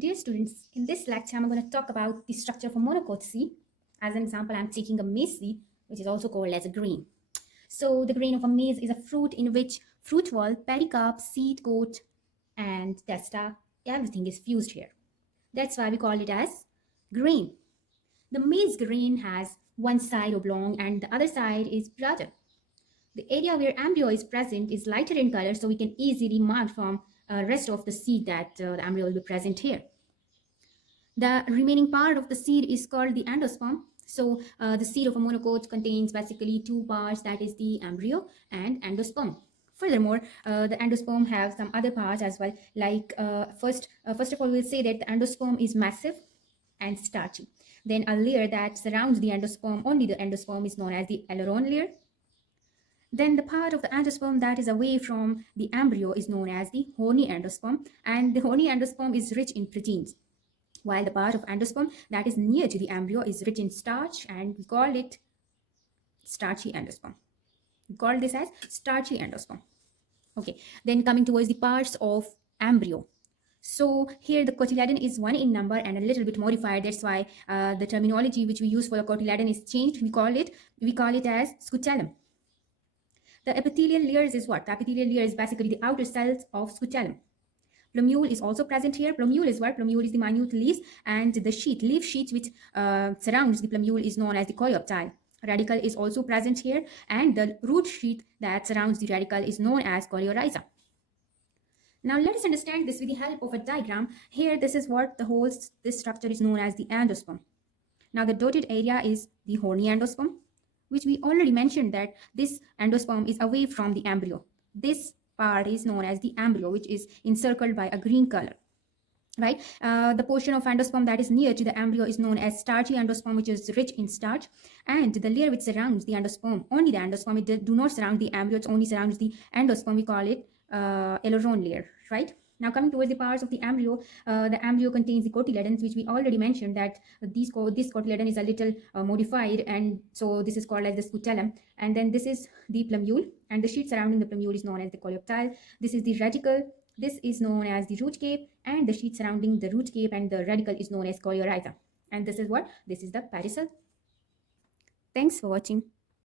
Dear students, in this lecture, I'm going to talk about the structure of a monocot seed. As an example, I'm taking a maize seed, which is also called as a grain. So the grain of a maize is a fruit in which fruit wall, pericarp, seed coat, and testa, everything is fused here. That's why we call it as grain. The maize grain has one side oblong and the other side is broader. The area where embryo is present is lighter in color, so we can easily mark from rest of the seed that the embryo will be present here. The remaining part of the seed is called the endosperm. So the seed of a monocot contains basically two parts, that is the embryo and endosperm. Furthermore, the endosperm have some other parts as well. Like first of all, we'll say that the endosperm is massive and starchy. Then a layer that surrounds the endosperm, only the endosperm, is known as the aleurone layer. Then the part of the endosperm that is away from the embryo is known as the horny endosperm, and the horny endosperm is rich in proteins, while the part of endosperm that is near to the embryo is rich in starch, and we call it starchy endosperm. We call this as starchy endosperm. Okay, then coming towards the parts of embryo. So here the cotyledon is 1 in number and a little bit modified. That's why the terminology which we use for the cotyledon is changed. We call it as scutellum. The epithelial layers is what? The epithelial layer is basically the outer cells of scutellum. Plumule is also present here. Plumule is what? Plumule is the minute leaves, and the leaf sheet which surrounds the plumule is known as the coleoptile. Radicle is also present here, and the root sheet that surrounds the radicle is known as coleorhiza. Now let us understand this with the help of a diagram. Here, this is what this structure is known as the endosperm. Now the dotted area is the horny endosperm, which we already mentioned that this endosperm is away from the embryo. This part is known as the embryo, which is encircled by a green color, right? The portion of endosperm that is near to the embryo is known as starchy endosperm, which is rich in starch, and the layer which surrounds the endosperm, only the endosperm, it do not surround the embryo, it only surrounds the endosperm, we call it aleurone layer, right? Now coming towards the parts of the embryo contains the cotyledons, which we already mentioned that this cotyledon is a little modified, and so this is called as the scutellum. And then this is the plumule, and the sheet surrounding the plumule is known as the coleoptile. This is the radicle. This is known as the root cape, and the sheet surrounding the root cape and the radicle is known as coleorhiza. And this is what? This is the pedicel. Thanks for watching.